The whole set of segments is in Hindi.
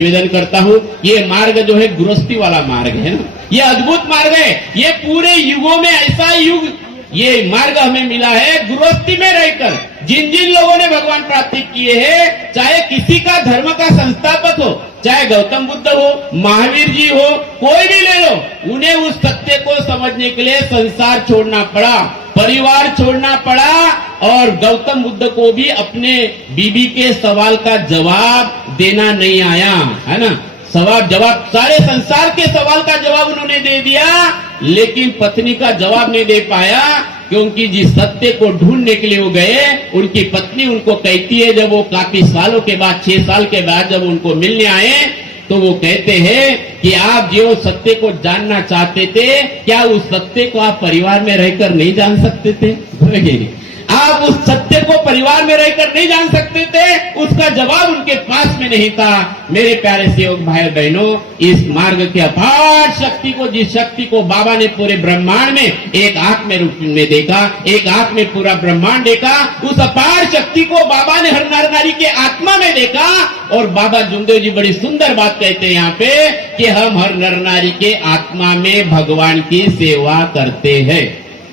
निवेदन करता हूँ, ये मार्ग जो है गृहस्थी वाला मार्ग है ना, ये अद्भुत मार्ग है। ये पूरे युगों में ऐसा युग ये मार्ग हमें मिला है गृहस्थी में रहकर। जिन जिन लोगों ने भगवान प्राप्ति किए हैं, चाहे किसी का धर्म का संस्थापक हो, चाहे गौतम बुद्ध हो, महावीर जी हो, कोई भी ले लो, उन्हें उस सत्य को समझने के लिए संसार छोड़ना पड़ा, परिवार छोड़ना पड़ा, और गौतम बुद्ध को भी अपने बीबी के सवाल का जवाब देना नहीं आया, है ना। जवाब सारे संसार के सवाल का जवाब उन्होंने दे दिया, लेकिन पत्नी का जवाब नहीं दे पाया, क्योंकि जिस सत्य को ढूंढने के लिए वो गए, उनकी पत्नी उनको कहती है, जब वो काफी सालों के बाद 6 साल के बाद जब उनको मिलने आए, तो वो कहते हैं कि आप जो सत्य को जानना चाहते थे, क्या उस सत्य को आप परिवार में रहकर नहीं जान सकते थे? आप उस सत्य को परिवार में रहकर नहीं जान सकते थे? उसका जवाब उनके पास में नहीं था। मेरे प्यारे सेवक भाई बहनों, इस मार्ग की अपार शक्ति को, जिस शक्ति को बाबा ने पूरे ब्रह्मांड में एक आंख में रूप में देखा, एक आंख में पूरा ब्रह्मांड देखा, उस अपार शक्ति को बाबा ने हर नर नारी के आत्मा में देखा। और बाबा जुमदेव जी बड़ी सुंदर बात कहते हैं यहाँ पे कि हम हर नर नारी के आत्मा में भगवान की सेवा करते हैं।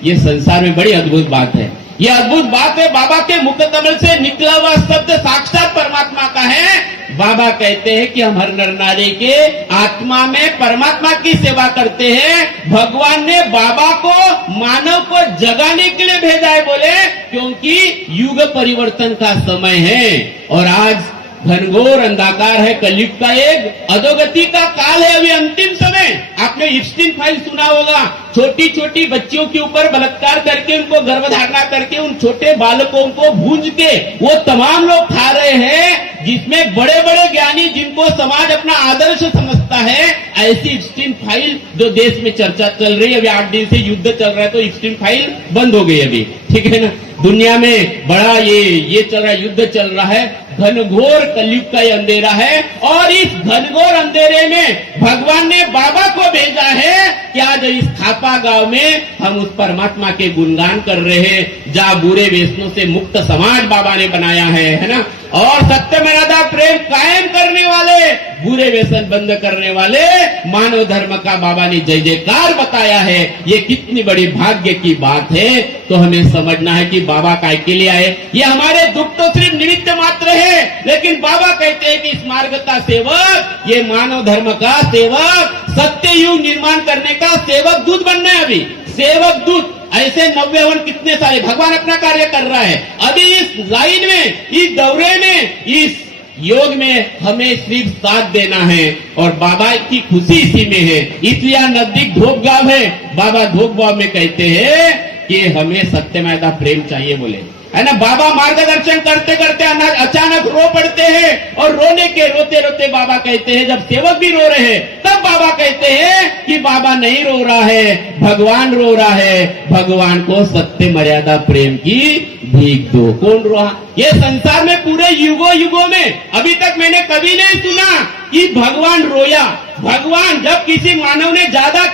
ये संसार में बड़ी अद्भुत बात है, ये अद्भुत बात है। बाबा के मुख कमल से निकला हुआ शब्द साक्षात परमात्मा का है। बाबा कहते हैं कि हम हर नर नारी के आत्मा में परमात्मा की सेवा करते हैं। भगवान ने बाबा को मानव को जगाने के लिए भेजा है, बोले क्योंकि युग परिवर्तन का समय है और आज घनघोर अंधकार है, कलयुग का एक अधोगति का काल है, अभी अंतिम समय। आपने इप्स्टीन फाइल सुना होगा, छोटी छोटी बच्चियों के ऊपर बलात्कार करके, उनको गर्भधारणा करके, उन छोटे बालकों को भूंज के वो तमाम लोग खा रहे हैं, जिसमें बड़े बड़े ज्ञानी जिनको समाज अपना आदर्श समझता है, ऐसी इप्स्टीन फाइल जो देश में चर्चा चल रही है। अभी 8 दिन से युद्ध चल रहा है, तो इप्स्टीन फाइल बंद हो गई अभी, ठीक है ना। दुनिया में बड़ा ये चल रहा है, युद्ध चल रहा है, घनघोर कलयुग का ये अंधेरा है। और इस घनघोर अंधेरे में भगवान ने बाबा को भेजा है कि आज इस खापा गांव में हम उस परमात्मा के गुणगान कर रहे हैं, जहां बुरे व्यसनों से मुक्त समाज बाबा ने बनाया है ना। और सत्य मर्यादा प्रेम कायम करने वाले, बुरे व्यसन बंद करने वाले मानव धर्म का बाबा ने जय जयकार बताया है। ये कितनी बड़ी भाग्य की बात है। तो हमें समझना है कि बाबा काय के लिए आए। ये हमारे दुख तो सिर्फ निमित्त मात्र है, लेकिन बाबा कहते हैं कि इस मार्ग का सेवक, ये मानव धर्म का सेवक, सत्य युग निर्माण करने का सेवक दूत बनना है। अभी सेवक दूत ऐसे 90 कितने सारे भगवान अपना कार्य कर रहा है। अभी इस लाइन में, इस दौरे में, इस योग में हमें सिर्फ साथ देना है और बाबा की खुशी इसी में है। इसलिए नजदीक धोप गांव है। बाबा धोप गांव में कहते हैं कि हमें सत्यमयता प्रेम चाहिए, बोले है ना। बाबा मार्गदर्शन करते करते अचानक रो पड़ते हैं और रोने के रोते रोते बाबा कहते हैं, जब सेवक भी रो रहे हैं तब बाबा कहते हैं कि बाबा नहीं रो रहा है, भगवान रो रहा है, भगवान को सत्य मर्यादा प्रेम की भीख दो। कौन रो? ये संसार में पूरे युगों युगों में अभी तक मैंने कभी नहीं सुना कि भगवान रोया। भगवान जब किसी मानव ने ज्यादा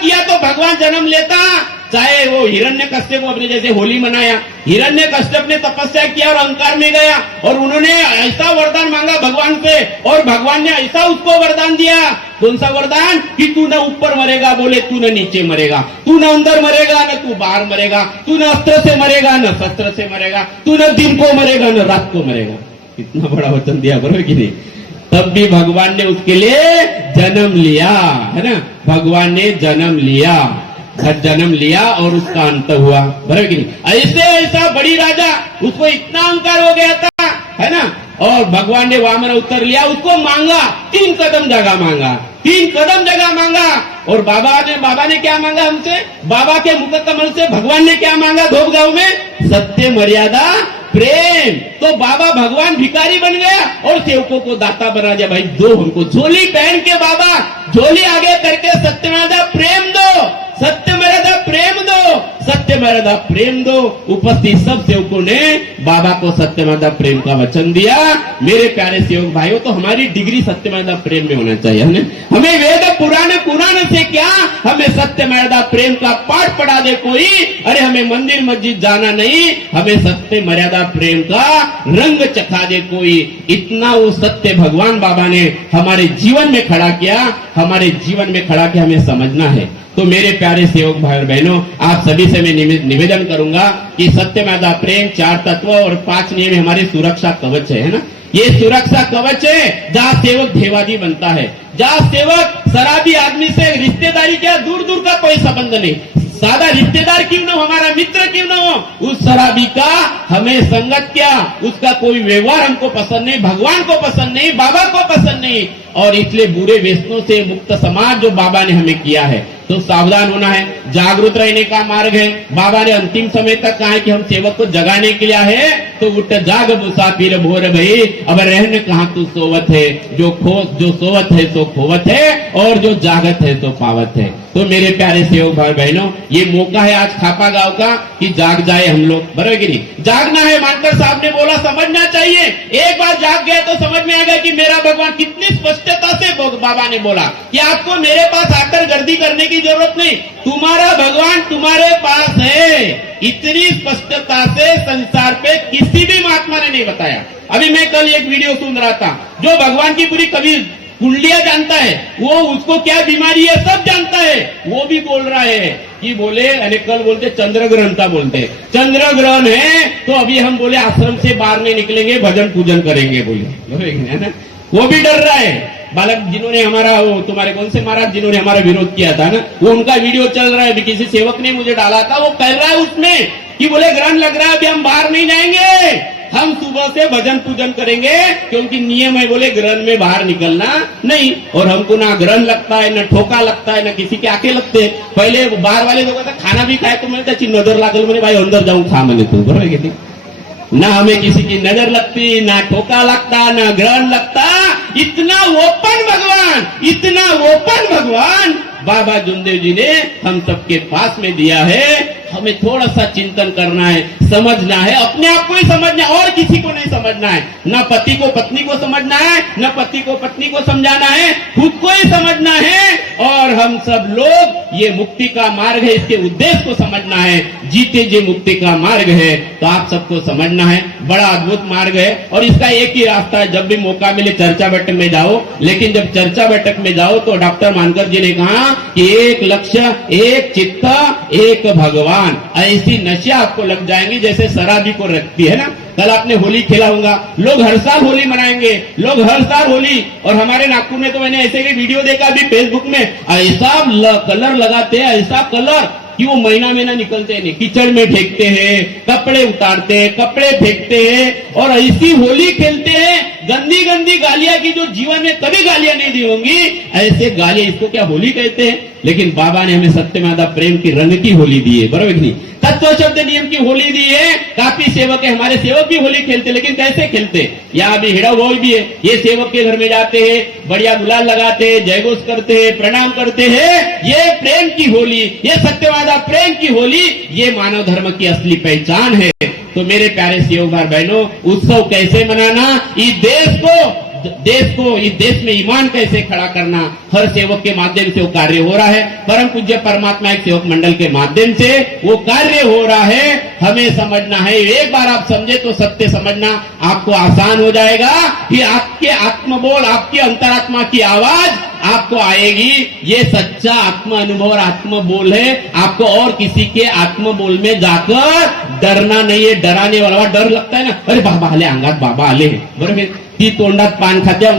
किया तो भगवान जन्म लेता। चाहे वो हिरण्यकश्यप अपने जैसे होली मनाया, हिरण्यकश्यप ने तपस्या किया और अहंकार में गया और उन्होंने ऐसा वरदान मांगा भगवान से, और भगवान ने ऐसा उसको वरदान दिया। कौन सा वरदान? कि तू न ऊपर मरेगा, बोले तू न नीचे मरेगा, तू न अंदर मरेगा न तू बाहर मरेगा, तू न अस्त्र से मरेगा न शस्त्र से मरेगा, तू न दिन को मरेगा न रात को मरेगा। कितना बड़ा वचन दिया, बराबर कि नहीं। तब भी भगवान ने उसके लिए जन्म लिया, है ना। भगवान ने जन्म लिया और उसका अंत हुआ, बराबर कि नहीं। ऐसे ऐसा बड़ी राजा, उसको इतना अहंकार हो गया था, है ना। और भगवान ने वामन अवतार लिया, उसको मांगा, 3 कदम जगह मांगा। और बाबा ने क्या मांगा हमसे? बाबा के मुख कमल से भगवान ने क्या मांगा? धोप गांव में सत्य मर्यादा प्रेम। तो बाबा भगवान भिखारी बन गया और सेवकों को दाता बना दिया। भाई दो हमको, झोली पहन के बाबा झोली आगे करके सत्य मर्यादा प्रेम दो, सत्य मर्यादा प्रेम दो। सत्य मर्यादा प्रेम दो। उपस्थित सब सेवकों ने बाबा को सत्य मर्यादा प्रेम का वचन दिया। मेरे प्यारे सेवक भाइयों, तो हमारी डिग्री सत्य मर्यादा प्रेम में होना चाहिए। हमें वेद पुराण से क्या, हमें सत्य मर्यादा प्रेम का पाठ पढ़ा दे कोई, अरे हमें मंदिर मस्जिद जाना नहीं, हमें सत्य मर्यादा प्रेम का रंग चखा दे कोई। इतना वो सत्य भगवान बाबा ने हमारे जीवन में खड़ा किया, हमारे जीवन में खड़ा किया, हमें समझना है। तो मेरे प्यारे सेवक भाई और बहनों, आप सभी से मैं निवेदन करूंगा कि सत्य मर्यादा प्रेम 4 तत्व और 5 नियम हमारे सुरक्षा कवच है ना। ये सुरक्षा कवच है जहाँ सेवक देवादी बनता है, जहाँ सेवक शराबी आदमी से रिश्तेदारी क्या, दूर दूर का कोई संबंध नहीं, सादा रिश्तेदार क्यों ना हो, हमारा मित्र क्यों ना हो, उस शराबी का हमें संगत क्या, उसका कोई व्यवहार हमको पसंद नहीं, भगवान को पसंद नहीं, बाबा को पसंद नहीं। और इसलिए बुरे व्यसनों से मुक्त समाज जो बाबा ने हमें किया है, तो सावधान होना है, जागरूक रहने का मार्ग है। बाबा ने अंतिम समय तक कहा है कि हम सेवक को जगाने के लिए है, तो उठ जाग मुसाफिर भोर भई, अब रहने कहाँ तू सोवत है, जो सोवत है सो खोवत है, और जो जागत है सो पावत है। तो मेरे प्यारे सेवक भाई बहनों, ये मौका है आज खापा गांव का कि जाग जाए हम लोग, बराबर की नहीं, जागना है। मानकर साहब ने बोला, समझना चाहिए। एक बार जाग गए तो समझ में आ गया कि मेरा भगवान, कितनी स्पष्टता से बाबा ने बोला कि आपको मेरे पास आकर गर्दी करने की जरूरत नहीं, तुम्हारा भगवान तुम्हारे पास है। इतनी स्पष्टता से संसार पे किसी भी महात्मा ने नहीं बताया। अभी मैं कल एक वीडियो सुन रहा था, जो भगवान की पूरी कभी कुंडलियां जानता है, वो उसको क्या बीमारी है सब जानता है, वो भी बोल रहा है कि बोले, अरे कल बोलते चंद्र ग्रहण का, बोलते चंद्र ग्रहण है तो अभी हम बोले आश्रम से बाहर नहीं निकलेंगे, भजन पूजन करेंगे, बोले है ना। वो भी डर रहा है। बालक जिन्होंने हमारा, वो तुम्हारे कौन से महाराज जिन्होंने हमारा विरोध किया था ना, वो उनका वीडियो चल रहा है, किसी सेवक ने मुझे डाला था, वो कह रहा है उसमें कि बोले ग्रहण लग रहा है, अभी हम बाहर नहीं जाएंगे, हम सुबह से भजन पूजन करेंगे, क्योंकि नियम है बोले ग्रहण में बाहर निकलना नहीं। और हमको ना ग्रहण लगता है, ना ठोका लगता है, ना किसी के आके लगते। पहले बाहर वाले लोग खाना भी खाए तो मैंने त्याची नजर लागल, मैंने भाई अंदर जाऊं खा, मैंने तू, बरोबर है की ना, हमें किसी की नजर लगती, ना ठोका लगता, ना ग्रहण लगता। इतना ओपन भगवान, इतना ओपन भगवान बाबा जुमदेव जी ने हम सबके पास में दिया है। हमें थोड़ा सा चिंतन करना है, समझना है, अपने आप को ही समझना है, और किसी को नहीं समझना है। न पति को पत्नी को समझना है, न पति को पत्नी को समझाना है, खुद को ही समझना है। और हम सब लोग, ये मुक्ति का मार्ग है, इसके उद्देश्य को समझना है। जीते जी मुक्ति का मार्ग है, तो आप सबको समझना है, बड़ा अद्भुत मार्ग है। और इसका एक ही रास्ता है, जब भी मौका मिले चर्चा बैठक में जाओ। लेकिन जब चर्चा बैठक में जाओ तो डॉक्टर मानकर जी ने कहा कि एक लक्ष्य, एक चित्त, एक भगवान, ऐसी नशा आपको लग जाएंगी जैसे शराबी को रखती है ना। कल आपने होली खेला होगा, लोग हर साल होली मनाएंगे, लोग हर साल होली। और हमारे नागपुर में तो मैंने ऐसे भी वीडियो देखा अभी फेसबुक में, ऐसा कलर लगाते हैं, ऐसा कलर कि वो महीना निकलते नहीं, कीचड़ में फेंकते हैं, कपड़े उतारते हैं, कपड़े फेंकते हैं, और ऐसी होली खेलते हैं। गंदी गंदी गालियां की जो जीवन में कभी गालियां नहीं दी होंगी, ऐसे गालियां, इसको क्या होली कहते हैं। लेकिन बाबा ने हमें सत्य माता प्रेम की रंग की होली दी है, बराबर नहीं, तत्व शब्द नियम की होली दी है। काफी सेवक है, हमारे सेवक भी होली खेलते, लेकिन कैसे खेलते, यहाँ अभी हिड़ा बोल भी है, ये सेवक के घर में जाते हैं, बढ़िया गुलाल लगाते हैं, जयघोष करते हैं, प्रणाम करते हैं। ये प्रेम की होली, ये सत्यवादा प्रेम की होली, ये मानव धर्म की असली पहचान है। तो मेरे प्यारे सेवक भाई बहनों, उत्सव कैसे मनाना, इस देश में ईमान कैसे खड़ा करना, हर सेवक के माध्यम से वो कार्य हो रहा है। परम पूज्य परमात्मा एक सेवक मंडल के माध्यम से वो कार्य हो रहा है। हमें समझना है, एक बार आप समझे तो सत्य समझना आपको आसान हो जाएगा। फिर आपके आत्मबोल, आपकी अंतरात्मा की आवाज आपको आएगी। ये सच्चा आत्म अनुभव और आत्म बोल है। आपको और किसी के आत्म बोल में जाकर डरना नहीं है। डराने वाला डर लगता है ना, अरे बाबा आले, अंगात बाबा आले, बरोबर, ती तोंडात पान खात्या,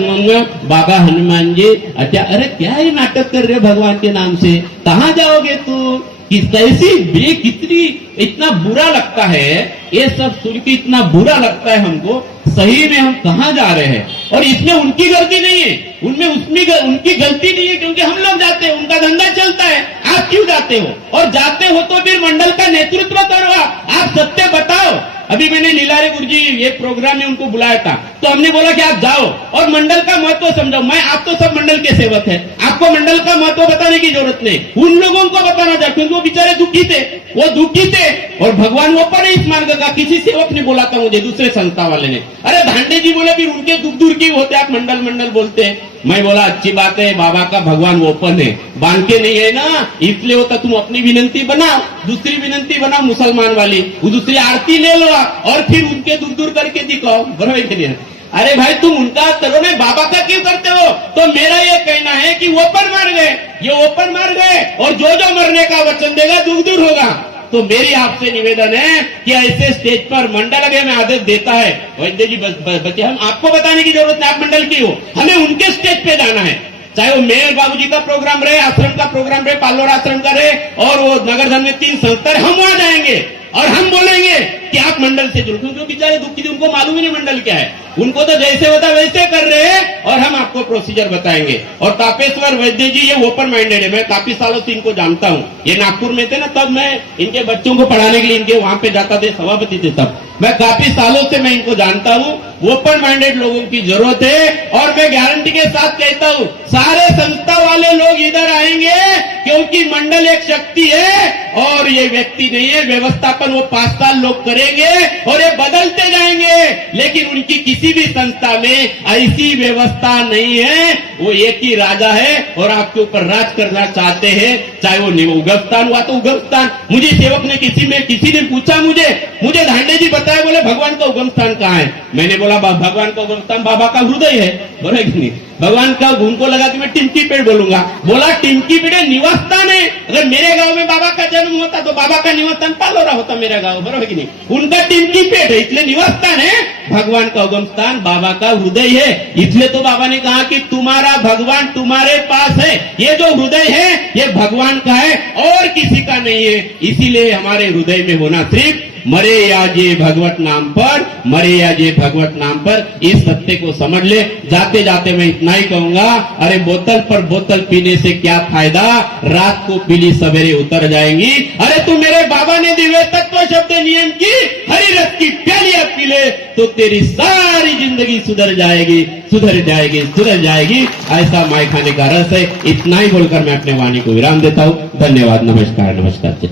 बाबा हनुमान जी, अच्छा, अरे क्या ही नाटक कर रहे हो भगवान के नाम से, कहाँ जाओगे तू, कैसी कितनी, इतना बुरा लगता है ये सब सुन के, इतना बुरा लगता है हमको। सही में हम कहाँ जा रहे हैं, और इसमें उनकी गलती नहीं है, उनमें उनकी गलती नहीं है, क्योंकि हम लोग जाते हैं, उनका धंधा चलता है। आप क्यों जाते हो, और जाते हो तो फिर मंडल का नेतृत्व करो, आप सत्य बताओ। अभी मैंने लीलारे गुरुजी ये प्रोग्राम में उनको बुलाया था, तो हमने बोला कि आप जाओ और मंडल का महत्व समझाओ। मैं आप तो सब मंडल के सेवक है, आपको मंडल का महत्व बताने की जरूरत नहीं, उन लोगों को बताना था, क्योंकि वो बेचारे दुखी थे, वो दुखी थे और भगवान वो पर इस मार्ग का। किसी सेवक ने बोला था मुझे, दूसरे संस्था वाले ने, अरे धांडे जी बोले फिर उनके दुख दूर की होते, आप मंडल मंडल बोलते हैं। मैं बोला अच्छी बात है, बाबा का भगवान ओपन है, बांध के नहीं है ना, इसलिए होता तुम अपनी विनंती बनाओ, दूसरी विनंती बनाओ मुसलमान वाली, वो दूसरी आरती ले लो और फिर उनके दूर दूर करके दिखाओ, बराबर के लिए। अरे भाई तुम उनका करो ना, बाबा का क्यों करते हो? तो मेरा ये कहना है कि ओपन मार गए, ये ओपन मार गए और जो जो मरने का वचन देगा दूर दूर होगा। तो मेरी आपसे निवेदन है कि ऐसे स्टेज पर मंडल अगर हमें आदेश देता है, वैद्य जी बच्चे हम आपको बताने की जरूरत नहीं, आप मंडल की हो, हमें उनके स्टेज पे जाना है, चाहे वो मेयर बाबू जी का प्रोग्राम रहे, आश्रम का प्रोग्राम रहे, पालोर आश्रम का रहे और वो नगरधन में 3 संस्था, हम वहां जाएंगे और हम बोलेंगे कि आप मंडल से जुड़ो, क्योंकि बेचारे दुखी थे, उनको मालूम ही नहीं मंडल क्या है, उनको तो जैसे होता वैसे कर रहे हैं और हम आपको प्रोसीजर बताएंगे। और तापेश्वर वैद्य जी ये ओपन माइंडेड है, मैं काफी सालों से इनको जानता हूं, ये नागपुर में थे ना, तब मैं इनके बच्चों को पढ़ाने के लिए इनके वहां पे जाता थे, सभापति थे तब, मैं काफी सालों से मैं इनको जानता हूं। ओपन माइंडेड लोगों की जरूरत है और मैं गारंटी के साथ कहता हूं सारे संस्था वाले लोग इधर आएंगे, क्योंकि मंडल एक शक्ति है और ये व्यक्ति नहीं है, व्यवस्थापन वो 5 साल लोग करेंगे और ये बदलते जाएंगे, लेकिन उनकी किसी भी संस्था में ऐसी व्यवस्था नहीं है, वो एक ही राजा है और आपके ऊपर राज करना चाहते हैं, चाहे वो उगम स्थान हुआ तो उगम स्थान। मुझे सेवक ने किसी ने पूछा मुझे धांडे जी बताए, बोले भगवान का उगम स्थान कहाँ है? मैंने बोला भगवान का उगम स्थान बाबा का हृदय है, बोले कि नहीं, भगवान का उनको लगा कि मैं टिमकी पेड़ बोलूंगा, बोला टिमकी पेड़ निवास स्थान है, अगर मेरे गांव में बाबा का जन्म होता तो बाबा का निवास स्थान पालोरा होता मेरा गांव, बरोबर कि नहीं, उनका टिमकी पेड़ है इसलिए निवास स्थान है, भगवान का उगम स्थान बाबा का हृदय है, इसलिए तो बाबा ने कहा कि तुम्हारा भगवान तुम्हारे पास है, ये जो हृदय है ये भगवान का है और किसी का नहीं है, इसीलिए हमारे हृदय में होना सिर्फ मरे या जे भगवत नाम पर, मरे या जे भगवत नाम पर, इस सत्य को समझ ले। जाते जाते मैं इतना ही कहूंगा, अरे बोतल पर बोतल पीने से क्या फायदा, रात को पीली सवेरे उतर जाएंगी। अरे तू मेरे बाबा ने दिव्य तत्व शब्द नियम की हरी रस की प्याली अब पी ले तो तेरी सारी जिंदगी सुधर जाएगी, सुधर जाएगी, सुधर जाएगी। ऐसा माय खाने का रस है। इतना ही बोलकर मैं अपने वाणी को विराम देता हूँ। धन्यवाद, नमस्कार, नमस्कार।